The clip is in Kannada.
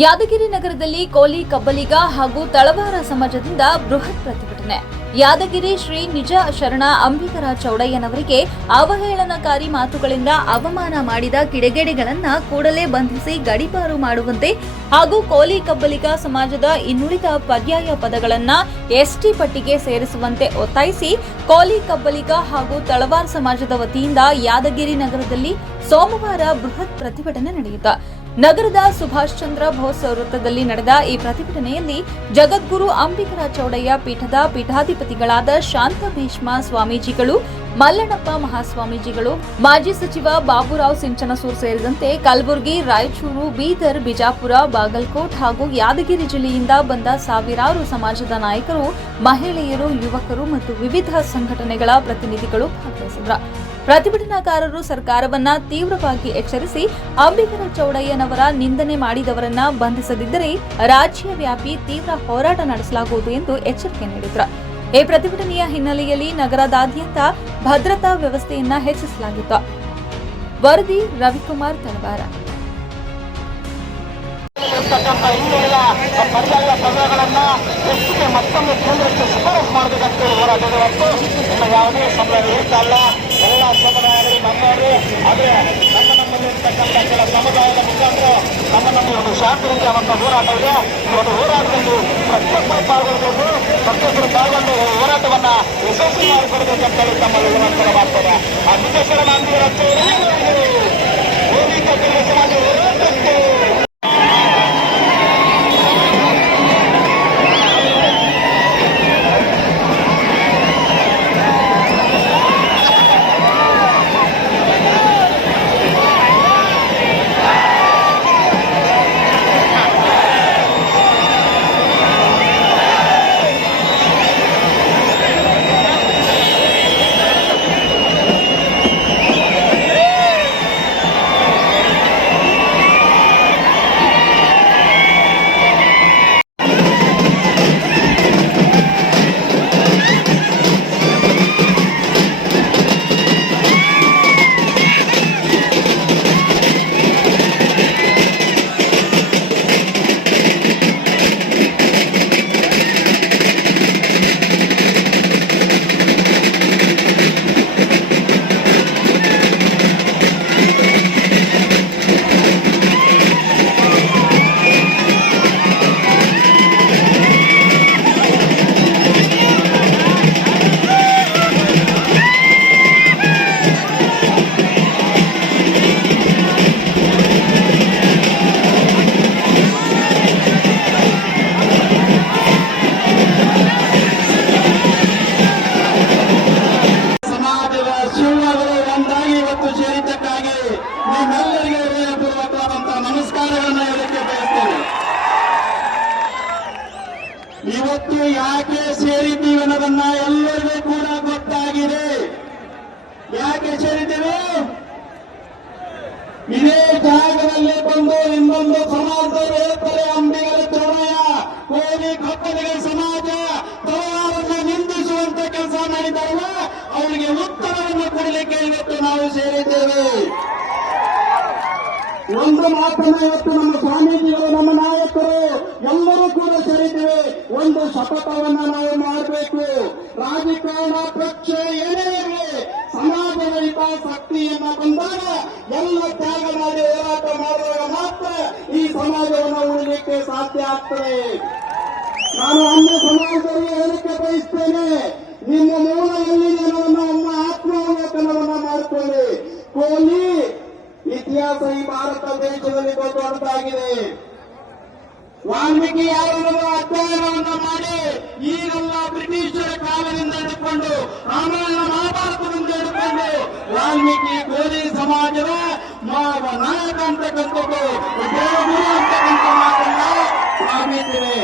ಯಾದಗಿರಿ ನಗರದಲ್ಲಿ ಕೋಲಿ ಕಬ್ಬಲಿಗ ಹಾಗೂ ತಳವಾರ ಸಮಾಜದಿಂದ ಬೃಹತ್ ಪ್ರತಿಭಟನೆ. ಯಾದಗಿರಿ ಶ್ರೀ ನಿಜ ಶರಣ ಅಂಬಿಕರ ಚೌಡಯ್ಯನವರಿಗೆ ಅವಹೇಳನಕಾರಿ ಮಾತುಗಳಿಂದ ಅವಮಾನ ಮಾಡಿದ ಕಿಡಿಗೇಡಿಗಳನ್ನ ಕೂಡಲೇ ಬಂಧಿಸಿ ಗಡಿಪಾರು ಮಾಡುವಂತೆ ಹಾಗೂ ಕೋಲಿ ಕಬ್ಬಲಿಗ ಸಮಾಜದ ಇನ್ನುಳಿದ ಪರ್ಯಾಯ ಪದಗಳನ್ನ ಎಸ್ಟಿ ಪಟ್ಟಿಗೆ ಸೇರಿಸುವಂತೆ ಒತ್ತಾಯಿಸಿ ಕೋಲಿ ಕಬ್ಬಲಿಗ ಹಾಗೂ ತಳವಾರ್ ಸಮಾಜದ ವತಿಯಿಂದ ಯಾದಗಿರಿ ನಗರದಲ್ಲಿ ಸೋಮವಾರ ಬೃಹತ್ ಪ್ರತಿಭಟನೆ ನಡೆಯಿತು. ನಗರದ ಸುಭಾಷ್ ಚಂದ್ರ ಬೋಸ್ ವೃತ್ತದಲ್ಲಿ ನಡೆದ ಈ ಪ್ರತಿಭಟನೆಯಲ್ಲಿ ಜಗದ್ಗುರು ಅಂಬಿಕರ ಚೌಡಯ್ಯ ಪೀಠದ ಪೀಠಾಧಿಪತಿಗಳಾದ ಶಾಂತ ಭೀಷ್ಮ ಸ್ವಾಮೀಜಿಗಳು ಮಲ್ಲಣ್ಣಪ್ಪ ಮಹಾಸ್ವಾಮೀಜಿಗಳು, ಮಾಜಿ ಸಚಿವ ಬಾಬುರಾವ್ ಸಿಂಚನಸೂರ್ ಸೇರಿದಂತೆ ಕಲಬುರಗಿ, ರಾಯಚೂರು, ಬೀದರ್, ಬಿಜಾಪುರ, ಬಾಗಲಕೋಟ್ ಹಾಗೂ ಯಾದಗಿರಿ ಜಿಲ್ಲೆಯಿಂದ ಬಂದ ಸಾವಿರಾರು ಸಮಾಜದ ನಾಯಕರು, ಮಹಿಳೆಯರು, ಯುವಕರು ಮತ್ತು ವಿವಿಧ ಸಂಘಟನೆಗಳ ಪ್ರತಿನಿಧಿಗಳು ಭಾಗವಹಿಸಿದರು. ಪ್ರತಿಭಟನಾಕಾರರು ಸರ್ಕಾರವನ್ನ ತೀವ್ರವಾಗಿ ಎಚ್ಚರಿಸಿ ಅಂಬಿಗರ ಚೌಡಯ್ಯನವರ ನಿಂದನೆ ಮಾಡಿದವರನ್ನ ಬಂಧಿಸದಿದ್ದರೆ ರಾಜ್ಯವ್ಯಾಪಿ ತೀವ್ರ ಹೋರಾಟ ನಡೆಸಲಾಗುವುದು ಎಂದು ಎಚ್ಚರಿಕೆ ನೀಡಿದ್ರು. ಈ ಪ್ರತಿಭಟನೆಯ ಹಿನ್ನೆಲೆಯಲ್ಲಿ ನಗರದಾದ್ಯಂತ ಭದ್ರತಾ ವ್ಯವಸ್ಥೆಯನ್ನ ಹೆಚ್ಚಿಸಲಾಗಿತ್ತು. ವರದಿ ರವಿಕುಮಾರ್ ತಳವಾರ. ಕೇಂದ್ರಕ್ಕೆ ಯಾವುದೇ ಸಮುದಾಯದ ನಮ್ಮ ನಮ್ಮ ಒಂದು ಶಾಂತಿಯಿಂದ ಒಂದು ಹೋರಾಟ ಇದೆ ಒಂದು ಹೋರಾಟದಲ್ಲಿ ಪ್ರತಿಯೊಬ್ಬರು ಪಾಲ್ಗೊಳ್ಬೇಕು. ಪ್ರತಿಯೊಬ್ಬರು ಪಾಲ್ಗೊಂಡು ಹೋರಾಟವನ್ನ ಯಶಸ್ವಿ ಮಾಡಿಕೊಡ್ಬೇಕಂತ ಹೇಳಿ ತಮ್ಮಲ್ಲಿ ವಿನಂತಿ ಮಾಡ್ತಾರೆ ಆ ಸಿದ್ದೇಶ್ವರ ನಾಂದಿಗಳ ಇವತ್ತು ಯಾಕೆ ಸೇರಿದ್ದೀವಿ ಅನ್ನೋದನ್ನ ಎಲ್ಲರಿಗೂ ಕೂಡ ಗೊತ್ತಾಗಿದೆ. ಯಾಕೆ ಸೇರಿದ್ದೀವಿ? ಇದೇ ಜಾಗದಲ್ಲಿ ಬಂದು ಇನ್ನೊಂದು ಸಮಾಜದವರು ಹೇಳ್ತಾರೆ, ಅಂಬಿಗರ ಚೌಡಯ್ಯ ಕೋಲಿ ಕಪ್ಪಲಿಗ ಸಮಾಜ ತಲವಾರನ್ನ ನಿಂದಿಸುವಂತ ಕೆಲಸ ಮಾಡಿದಾರಲ್ಲ ಅವರಿಗೆ ಉತ್ತರವನ್ನು ಕೊಡಲಿಕ್ಕೆ ಇವತ್ತು ನಾವು ಸೇರಿದ್ದೇವೆ. ಒಂದು ಮಾತನ್ನ ಇವತ್ತು ನಮ್ಮ ಸ್ವಾಮೀಜಿಗಳು, ನಮ್ಮ ನಾಯಕರು ಎಲ್ಲರೂ ಕೂಡ ಸೇರಿದ್ದೇವೆ. ಒಂದು ಶಪಥವನ್ನ ನಾವು ಮಾಡಬೇಕು. ರಾಜಕಾರಣ ಪಕ್ಷ ಏನೇ ಇರಲಿ ಸಮಾಜದ ಹಿತಾಸಕ್ತಿಯನ್ನ ಬಂದಾಗ ಎಲ್ಲ ತ್ಯಾಗ ಮಾಡಿ ಹೋರಾಟ ಮಾಡುವಾಗ ಮಾತ್ರ ಈ ಸಮಾಜವನ್ನು ಉಳಿಲಿಕ್ಕೆ ಸಾಧ್ಯ ಆಗ್ತದೆ. ನಾನು ಅನ್ಯ ಸಮಾಜದಲ್ಲಿ ಹೇಳಿಕೆ ಬಯಸ್ತೇನೆ ನಿಮ್ಮ ಮೂಲ ಎಲ್ಲಿದೆ? ದೇಶದಲ್ಲಿ ಬರುವಂತಾಗಿದೆ ವಾಲ್ಮೀಕಿ ಯಾರು ಅಧ್ಯಯನವನ್ನ ಮಾಡಿ ಈಗೆಲ್ಲ ಬ್ರಿಟಿಷರ ಕಾಲದಿಂದ ಹಿಡ್ಕೊಂಡು ರಾಮಾಯಣ ಮಹಾಭಾರತದಿಂದ ಹಿಡ್ಕೊಂಡು ವಾಲ್ಮೀಕಿ ಗೋಧಿ ಸಮಾಜದ ಮಾವ ನಾಯಕ ಅಂತಕ್ಕಂಥದ್ದು ಅಂತಕ್ಕಂಥ ಮಾತನ್ನ ಸಾಬೀತಿದೆ